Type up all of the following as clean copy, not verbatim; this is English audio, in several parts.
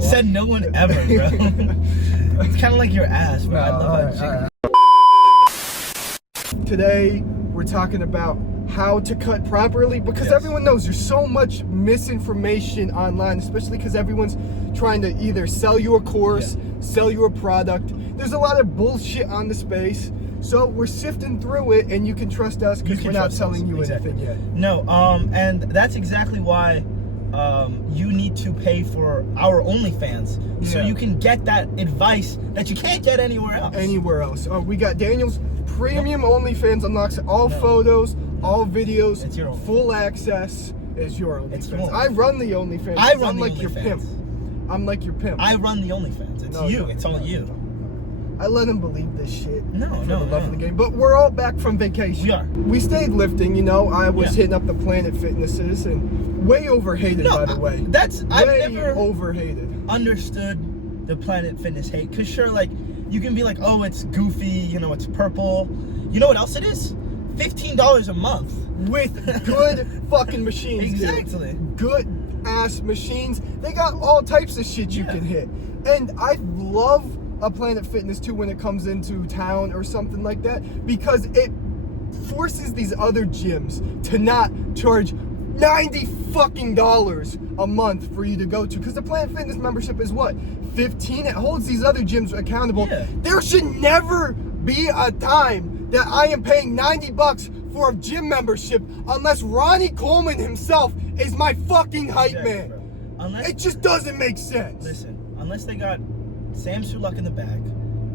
Said no one ever, bro. It's kind of like your ass, bro. I love how Today, we're talking about how to cut properly, because everyone knows there's so much misinformation online, especially because everyone's trying to either sell you a course, sell you a product. There's a lot of bullshit on the space. So we're sifting through it, and you can trust us because we're not selling you anything yet. No, and that's exactly why you need to pay for our OnlyFans, so you can get that advice that you can't get anywhere else. We got Daniel's premium OnlyFans, unlocks all photos, all videos, full access. Is your OnlyFans. I run the OnlyFans. I'm like your pimp. I'm like your pimp. I run the OnlyFans. It's you. It's all you. I let him believe this shit. No. Love of the game. But we're all back from vacation. We are. We stayed lifting, you know. I was hitting up the Planet Fitnesses, and way overhated, by the way. I've never overhated. Understood the Planet Fitness hate. Because sure, like, you can be like, oh, it's goofy, you know, it's purple. You know what else it is? $15 a month. With good fucking machines. Exactly. Dude. Good ass machines. They got all types of shit you can hit. And I love a Planet Fitness too when it comes into town or something like that, because it forces these other gyms to not charge $90 fucking a month for you to go to, because the Planet Fitness membership is what, $15? It holds these other gyms accountable. There should never be a time that I am paying $90 for a gym membership unless Ronnie Coleman himself is my fucking hype man. It just doesn't make sense. Listen, unless they got Sam Sulek in the back,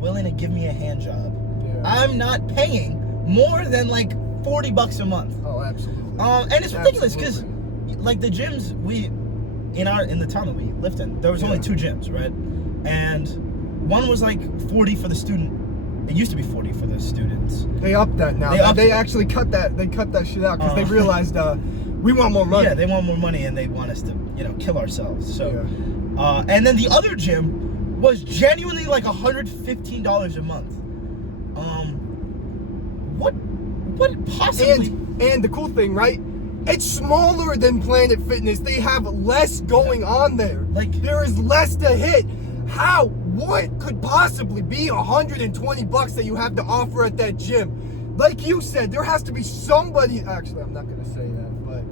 willing to give me a hand job, I'm not paying more than like $40 a month. Oh, absolutely. And it's ridiculous because, like, the gyms in the town that we lived in, there was only 2 gyms, right? And one was like 40 for the student. It used to be 40 for the students. They upped that now. They actually cut that. They cut that shit out because they realized we want more money. Yeah, they want more money, and they want us to, kill ourselves. So, and then the other gym was genuinely like $115 a month. What possibly? And the cool thing, right? It's smaller than Planet Fitness. They have less going on there. Like, there is less to hit. How? What could possibly be $120 that you have to offer at that gym? Like you said, there has to be somebody. Actually, I'm not gonna say that, but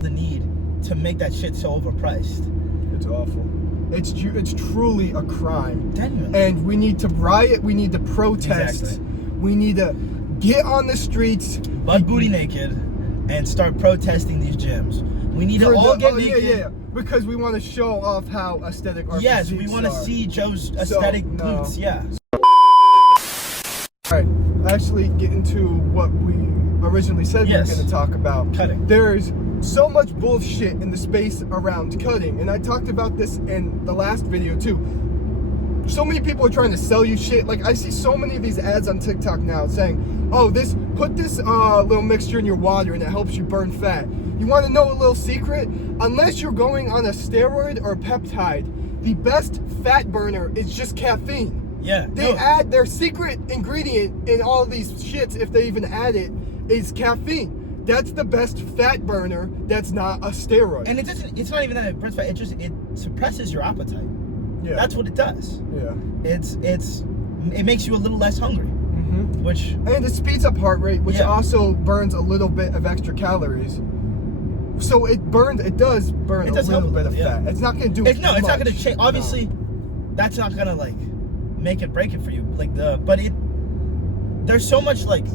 the need to make that shit so overpriced. It's awful. It's truly a crime. Genuinely. And we need to riot. We need to protest. Exactly. We need to get on the streets, butt booty naked, and start protesting these gyms. We need to all get naked. Because we want to show off how aesthetic our Yes, we want to see Joe's aesthetic glutes. All right, actually get into what we originally said we were going to talk about. Cutting. There's so much bullshit in the space around cutting, and I talked about this in the last video too. So many people are trying to sell you shit. Like, I see so many of these ads on TikTok now saying, oh, put this little mixture in your water and it helps you burn fat. You want to know a little secret? Unless you're going on a steroid or a peptide, the best fat burner is just caffeine. They add their secret ingredient in all these shits, if they even add it, is caffeine. That's the best fat burner that's not a steroid. And it's not even that it burns fat, it suppresses your appetite. That's what it does. It makes you a little less hungry. And it speeds up heart rate, which also burns a little bit of extra calories. So it does burn a little bit of fat. It's not going to do it. No, it's not going to change. Obviously, that's not going to like make it break it for you. There's so much like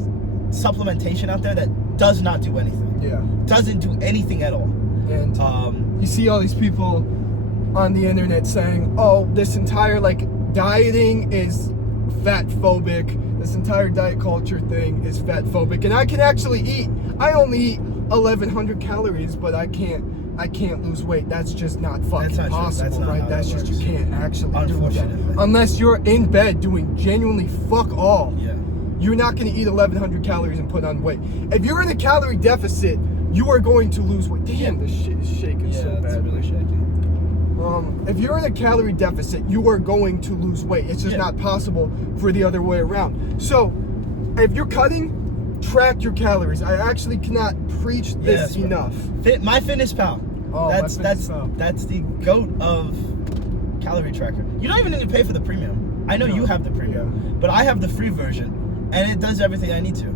supplementation out there that does not do anything. Doesn't do anything at all. And you see all these people on the internet saying, oh, this entire like dieting is fat phobic. This entire diet culture thing is fat phobic. And I can actually eat. I only eat 1,100 calories, but I can't lose weight. That's just not fucking possible, right? That's just, you can't actually do that. Unless you're in bed doing genuinely fuck all. You're not going to eat 1,100 calories and put on weight. If you're in a calorie deficit, you are going to lose weight. Damn, this shit is shaking so bad. It's really shaking. If you're in a calorie deficit, you are going to lose weight. It's just not possible for the other way around. So, if you're cutting, track your calories. I actually cannot preach this enough. MyFitnessPal. Oh, that's the GOAT of calorie tracker. You don't even need to pay for the premium. I know you have the premium, but I have the free version, and it does everything I need to.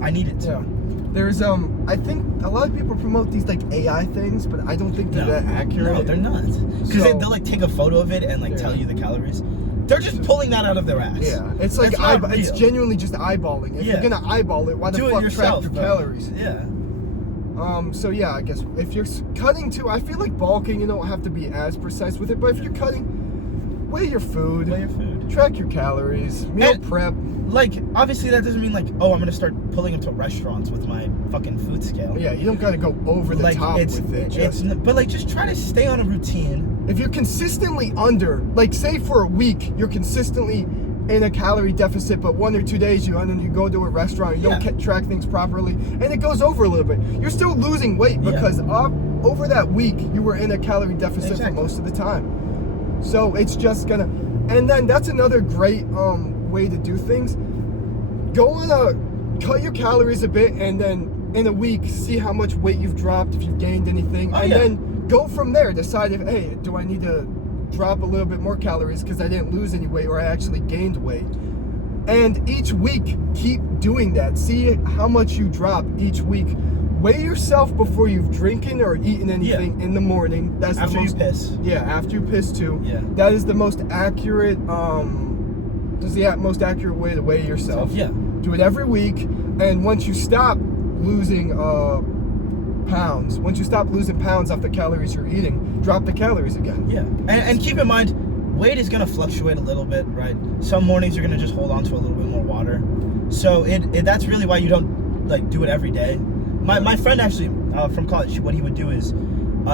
I need it to. Yeah. There's I think a lot of people promote these like AI things, but I don't think they're that accurate. No, they're not. Because they'll like take a photo of it and like tell you the calories. They're just pulling that out of their ass. Yeah, it's like it's genuinely just eyeballing. If you're gonna eyeball it, why the fuck track your calories? Yeah. So yeah, I guess if you're cutting too, I feel like bulking, you don't have to be as precise with it. But if you're cutting, weigh your food. Track your calories. Meal prep. Like, obviously that doesn't mean like, oh, I'm gonna start pulling into restaurants with my fucking food scale. Yeah, you don't gotta go over the top with it. But like, just try to stay on a routine. If you're consistently under, like, say for a week, you're consistently in a calorie deficit, but 1 or 2 days you go to a restaurant, you don't track things properly, and it goes over a little bit. You're still losing weight because over that week you were in a calorie deficit for most of the time. So it's just gonna, and then that's another great way to do things. Cut your calories a bit, and then in a week see how much weight you've dropped, if you've gained anything, then go from there. Decide if, hey, do I need to drop a little bit more calories because I didn't lose any weight or I actually gained weight. And each week keep doing that. See how much you drop each week. Weigh yourself before you've drinking or eaten anything in the morning. That's after you piss. Yeah, after you piss too. Yeah. That is the most accurate most accurate way to weigh yourself. Yeah. Do it every week, and once you stop losing pounds, off the calories you're eating, drop the calories again. Yeah. And keep in mind, weight is gonna fluctuate a little bit, right? Some mornings you're gonna just hold on to a little bit more water. So that's really why you don't like do it every day. My friend actually from college, what he would do is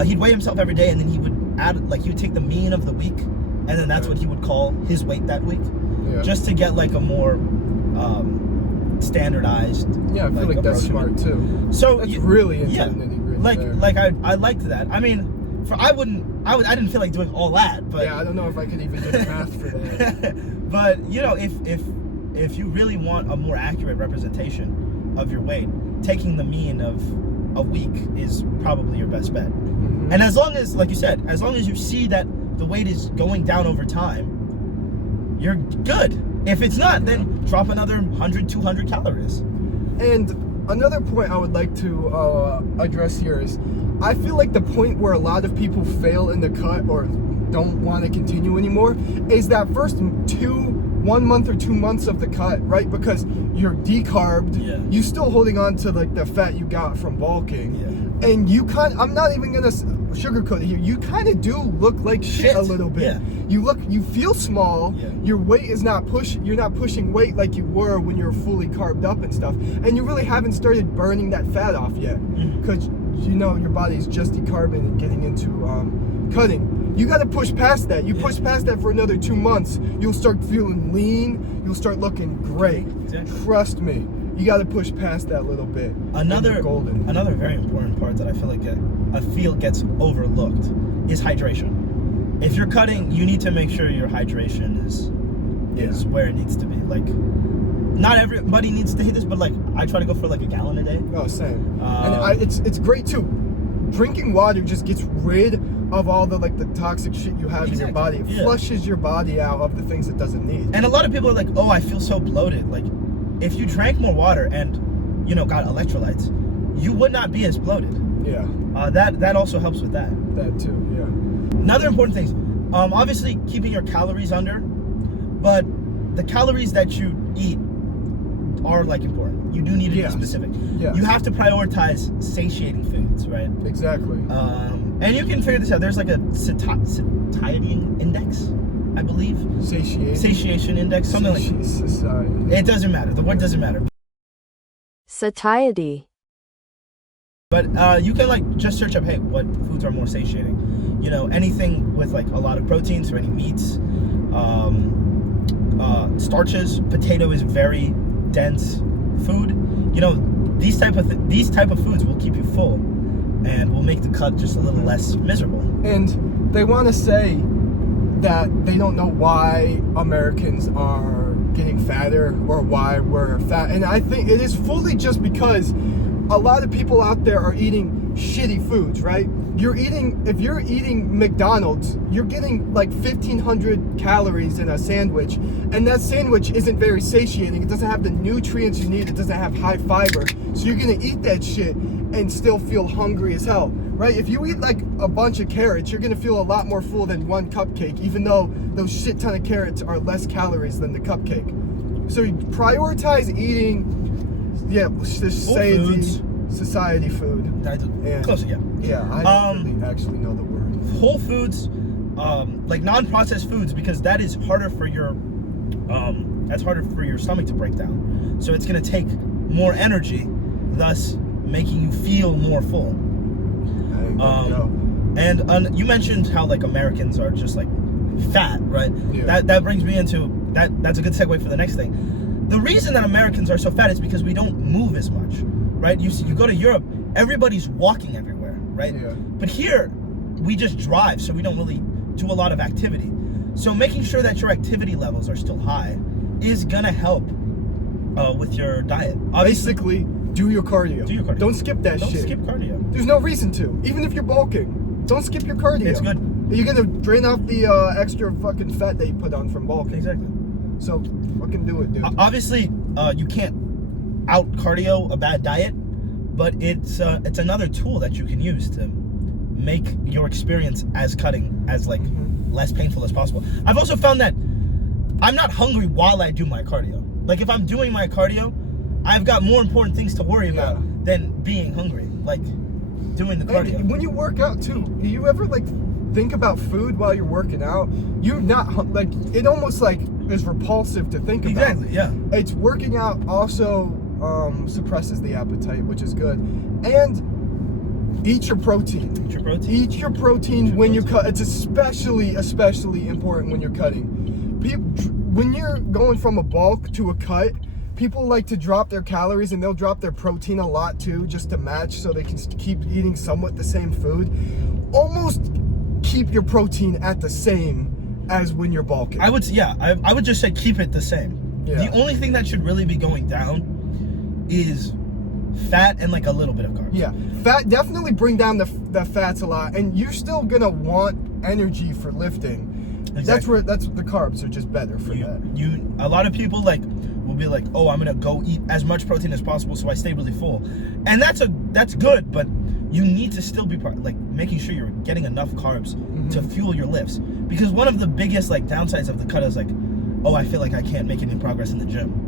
he'd weigh himself every day, and then he would add, like, he would take the mean of the week, and then that's what he would call his weight that week. Yeah. Just to get like a more standardized. Yeah, I feel like that's smart too. So that's really into the nitty-gritty. Like I liked that. I mean, I didn't feel like doing all that, but yeah, I don't know if I could even do the math for that. But you know, if you really want a more accurate representation of your weight, taking the mean of a week is probably your best bet. Mm-hmm. And as long as, like you said, as long as you see that the weight is going down over time, you're good. If it's not, then drop another 100, 200 calories. And another point I would like to address here is, I feel like the point where a lot of people fail in the cut or don't want to continue anymore is that first 1 month or 2 months of the cut, right? Because you're decarbed, you're still holding on to like the fat you got from bulking, and I'm not even gonna sugarcoat it here, you kind of do look like shit a little bit. You feel small, your weight is you're not pushing weight like you were when you're fully carbed up and stuff, and you really haven't started burning that fat off yet, because you know your body's just decarbing and getting into cutting. You got to push past that. You push past that for another 2 months, you'll start feeling lean, you'll start looking great. Trust me, you got to push past that little bit. Another very important part that I feel gets overlooked is hydration. If you're cutting, you need to make sure your hydration is where it needs to be. Like, not everybody needs to hit this, but like I try to go for like a gallon a day. Oh, same. And it's great too. Drinking water just gets rid of all the toxic shit you have in your body. It flushes your body out of the things it doesn't need. And a lot of people are like, oh, I feel so bloated. Like, if you drank more water and, you know, got electrolytes, you would not be as bloated. Yeah. That also helps with that. That too, yeah. Another important thing, obviously keeping your calories under, but the calories that you eat are like important. You do need to be specific. Yeah. You have to prioritize satiating foods, right? Exactly. And you can figure this out. There's like a satiety index, I believe. Satiation index, something like that. It doesn't matter. The word doesn't matter. Satiety. But you can like just search up, hey, what foods are more satiating? You know, anything with like a lot of protein, so any meats, starches. Potato is very dense food. You know, these type of foods will keep you full and will make the cut just a little less miserable. And they want to say that they don't know why Americans are getting fatter or why we're fat, and I think it is fully just because a lot of people out there are eating shitty foods, right? if you're eating McDonald's, you're getting like 1,500 calories in a sandwich, and that sandwich isn't very satiating. It doesn't have the nutrients you need. It doesn't have high fiber. So you're gonna eat that shit and still feel hungry as hell, right? If you eat like a bunch of carrots, you're gonna feel a lot more full than one cupcake, even though those shit ton of carrots are less calories than the cupcake. So you prioritize eating, society food. Close, yeah. Yeah, I don't really actually know the word. Whole foods, like non-processed foods, because that is harder for your, stomach to break down. So it's gonna take more energy, thus making you feel more full. And you mentioned how like Americans are just like fat, right? Yeah. That brings me into that's a good segue for the next thing. The reason that Americans are so fat is because we don't move as much, right? You go to Europe, everybody's walking everywhere, right? Yeah. But here, we just drive, so we don't really do a lot of activity. So making sure that your activity levels are still high is gonna help with your diet. Obviously, basically, do your cardio. Don't skip that shit. Don't skip cardio. There's no reason to. Even if you're bulking, don't skip your cardio. It's good. You're gonna drain off the extra fucking fat that you put on from bulking. Exactly. So fucking do it, dude. Obviously, you can't out cardio a bad diet, but it's another tool that you can use to make your experience as cutting as like less painful as possible. I've also found that I'm not hungry while I do my cardio. Like if I'm doing my cardio, I've got more important things to worry about than being hungry. Like doing the cardio. And when you work out too, do you ever like think about food while you're working out? You're not like, it almost like is repulsive to think about. Exactly, yeah. It's working out also suppresses the appetite, which is good. And eat your protein. Eat your protein when you cut. It's especially important when you're cutting. When you're going from a bulk to a cut, people like to drop their calories and they'll drop their protein a lot too, just to match, so they can keep eating somewhat the same food. Almost keep your protein at the same as when you're bulking. I would just say keep it the same. Yeah. The only thing that should really be going down is fat and like a little bit of carbs. Yeah, fat, definitely bring down the fats a lot, and you're still gonna want energy for lifting. Exactly. That's the carbs are just better for that. A lot of people like will be like, oh, I'm gonna go eat as much protein as possible so I stay really full, and that's good, but you need to still be like making sure you're getting enough carbs to fuel your lifts, because one of the biggest like downsides of the cut is like, oh, I feel like I can't make any progress in the gym.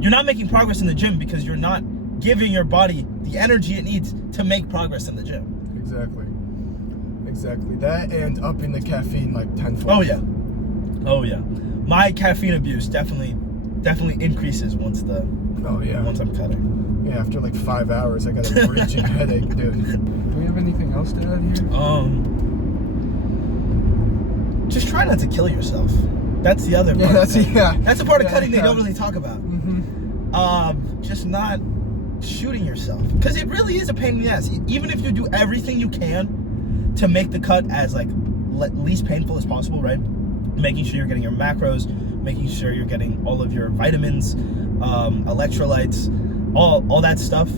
You're not making progress in the gym because you're not giving your body the energy it needs to make progress in the gym. Exactly that, and upping the caffeine like tenfold. Oh yeah. My caffeine abuse definitely increases once I'm cutting. Yeah, after like 5 hours, I got a raging headache, dude. Do we have anything else to add here? Just try not to kill yourself. That's the other part. That's the part of cutting they don't really talk about. Just not shooting yourself, because it really is a pain in the ass. Even if you do everything you can to make the cut as like least painful as possible, right? Making sure you're getting your macros, making sure you're getting all of your vitamins, electrolytes, all that stuff.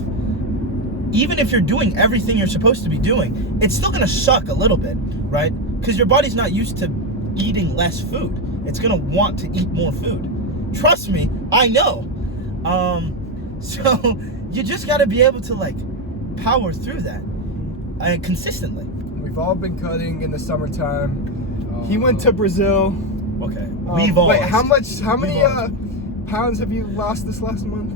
Even if you're doing everything you're supposed to be doing, it's still gonna suck a little bit, right? Because your body's not used to eating less food. It's gonna want to eat more food. Trust me, I know. So you just gotta be able to like power through that consistently. We've all been cutting in the summertime. He went to Brazil. Okay. Wait, how many pounds have you lost this last month?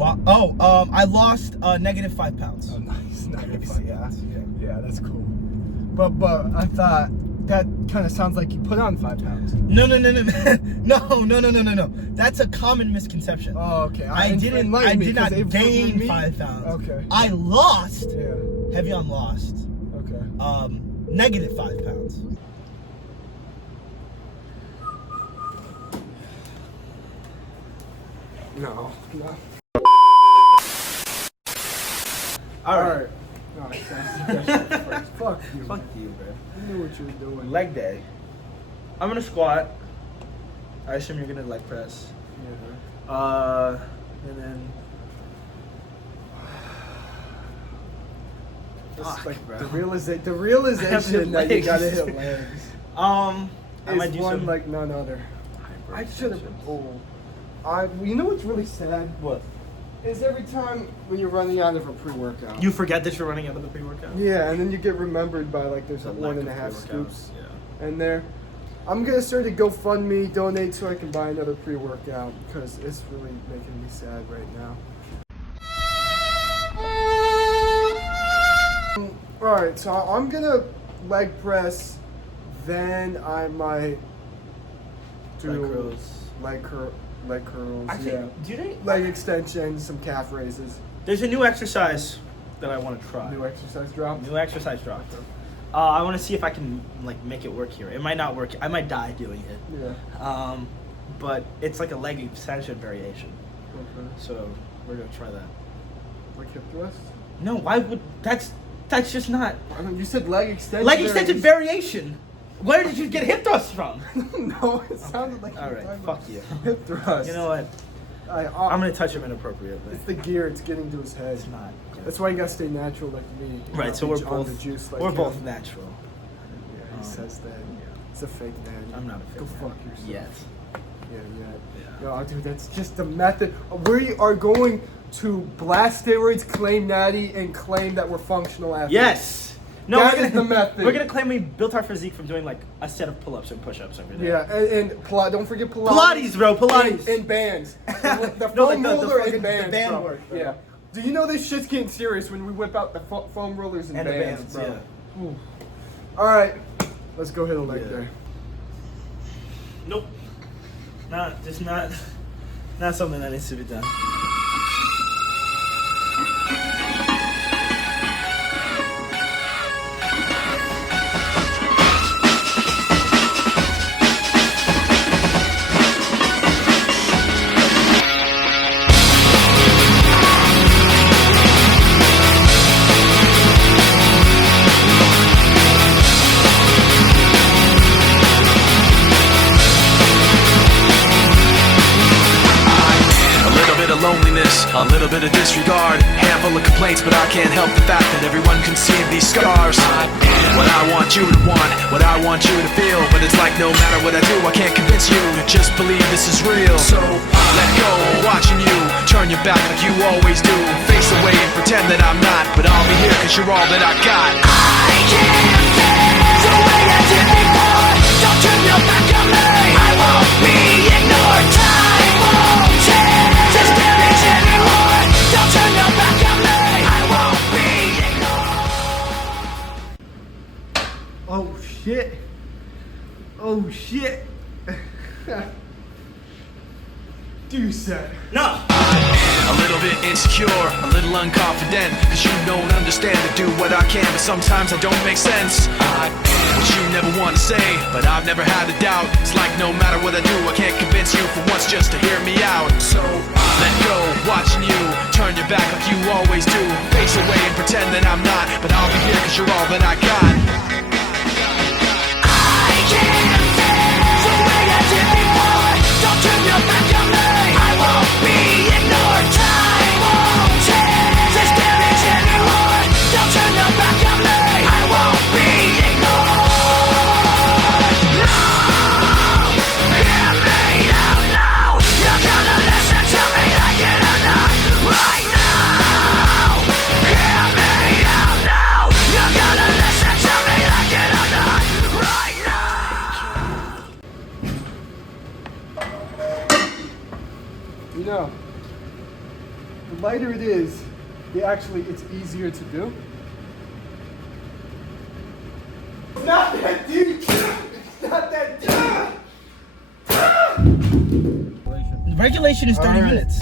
I lost -5 pounds. Oh, nice. Yeah, that's cool. But I thought that kind of sounds like you put on 5 pounds. No. That's a common misconception. Oh, okay. I did not gain 5 pounds. Okay. I lost. Yeah. Heavy on lost. Okay. -5 pounds. No. All right. No, Fuck you. Fuck you, bro. I knew what you were doing. Leg day. I'm gonna squat. I assume you're gonna leg press. Yeah. And then Like the realization that you gotta hit legs. I might do one some like none other. I should have. You know what's really sad? What? Is every time when you're running out of a pre-workout. You forget that you're running out of the pre-workout? Yeah, and then you get remembered by like there's 1.5 scoops in there. I'm gonna start a GoFundMe, donate so I can buy another pre-workout because it's really making me sad right now. Alright, so I'm gonna leg press, then I might do leg curls, Actually, do they? leg extensions, some calf raises. There's a new exercise that I want to try. New exercise drop? New exercise drop. I want to see if I can like make it work here. It might not work. I might die doing it. Yeah. But it's like a leg extension variation. Okay. So we're gonna try that. Like hip thrust? No, why would that's just not. I mean, you said leg extension. Leg extension variation. Where did you get hip thrust from? No, it sounded like. All right, fuck you. Hip thrust. You know what? I'm gonna touch him inappropriately. It's the gear. It's getting to his head. It's not. That's why you gotta stay natural like me. Right. So we're both. We're both natural. Yeah, he says that. It's a fake man. I'm not a fake man. Go fuck yourself. Yes. Yeah. Yo, dude, that's just the method. We are going to blast steroids, claim natty, and claim that we're functional athletes. Yes. No, that is the method. We're gonna claim we built our physique from doing like a set of pull-ups and push-ups every day. Yeah, and don't forget Pilates. Pilates, bro, Pilates. And bands. The No, foam like the roller fucking- and bands, the band bro. work, bro. Yeah. Do you know this shit's getting serious when we whip out the foam rollers and And the bands, bands, bro? yeah. Ooh. All right, let's go hit a leg day. Nope. Just not something that needs to be done. A little bit of disregard, handful of complaints, but I can't help the fact that everyone can see these scars. What I want you to want, what I want you to feel, but it's like no matter what I do, I can't convince you to just believe this is real. So let go, watching you turn your back like you always do. Face away and pretend that I'm not, but I'll be here cause you're all that I got. I can't feel the way I did before. Don't turn your back on me, I won't be ignored. Time won't change this damage anymore. Don't turn your back on me, I won't be ignored. Oh shit. Oh shit. Do set. No. A little bit insecure, a little unconfident, cause you don't understand to do what I can, but sometimes I don't make sense. What you never want to say, but I've never had a doubt. It's like no matter what I do, I can't convince you for once just to hear me out. So let go, watching you turn your back like you always do. Face away and pretend that I'm not, but I'll be here cause you're all that I got. I can't feel the way I did before. Don't turn your back on me, I won't be ignored. Time won't change this damage anymore. Don't turn your back on me, I won't be ignored. No, hear me out now. You're gonna listen to me like it or not. Right now, hear me out now. You're gonna listen to me like it or not. Right now. You know, the lighter it is, it's easier to do. It's not that deep. It's not that deep. Regulation is 30 Alright. minutes.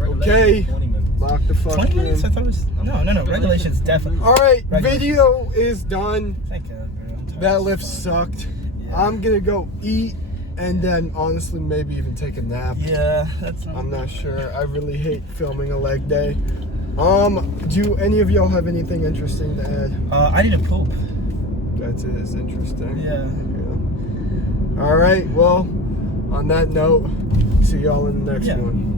Okay. 20 minutes. Lock the fuck 20 minutes? I in. thought it was. No. Regulation is definitely. All right, Regulation. video is done. Thank God, bro. I'm tired. That lift sucked. Yeah. I'm gonna go eat and then honestly maybe even take a nap. Yeah, that's. I'm not sure. I really hate filming a leg day. Do any of y'all have anything interesting to add? I need a poop. That's it. It's interesting. Yeah. All right. Well, on that note, see y'all in the next Yeah. one.